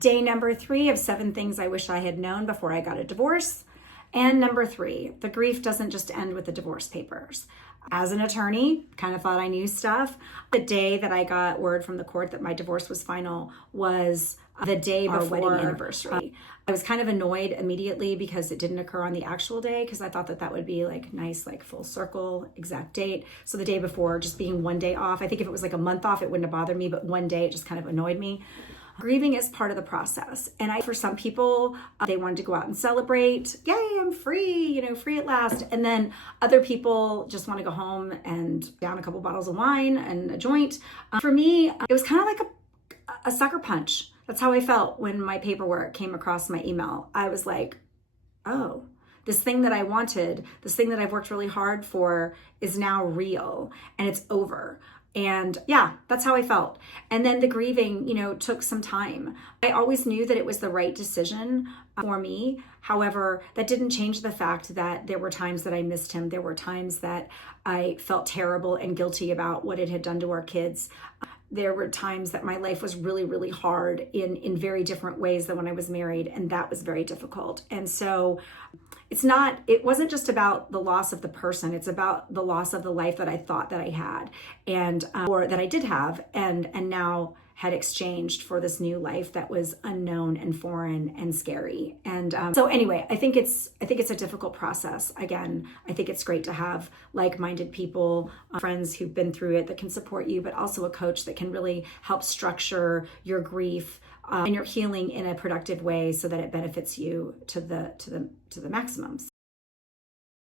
Day number 3 of 7 things I wish I had known before I got a divorce. And number 3, the grief doesn't just end with the divorce papers. As an attorney, kind of thought I knew stuff. The day that I got word from the court that my divorce was final was the day before our wedding anniversary. I was kind of annoyed immediately because it didn't occur on the actual day, because I thought that that would be like nice, like full circle, exact date. So the day before, just being one day off, I think if it was like a month off, it wouldn't have bothered me, but one day it just kind of annoyed me. Grieving is part of the process. And for some people, they wanted to go out and celebrate. Yay, I'm free, free at last. And then other people just want to go home and down a couple bottles of wine and a joint. For me, it was kind of like a sucker punch. That's how I felt when my paperwork came across my email. I was like, oh, this thing that I wanted, this thing that I've worked really hard for is now real and it's over. And yeah, that's how I felt. And then the grieving, took some time. I always knew that it was the right decision for me. However, that didn't change the fact that there were times that I missed him. There were times that I felt terrible and guilty about what it had done to our kids. There were times that my life was really, really hard in very different ways than when I was married. And that was very difficult. And so it wasn't just about the loss of the person. It's about the loss of the life that I thought that I had and, or that I did have and now had exchanged for this new life that was unknown and foreign and scary. And so anyway, I think it's a difficult process. Again, I think it's great to have like-minded people, friends who've been through it that can support you, but also a coach that can really help structure your grief and your healing in a productive way so that it benefits you to the maximums.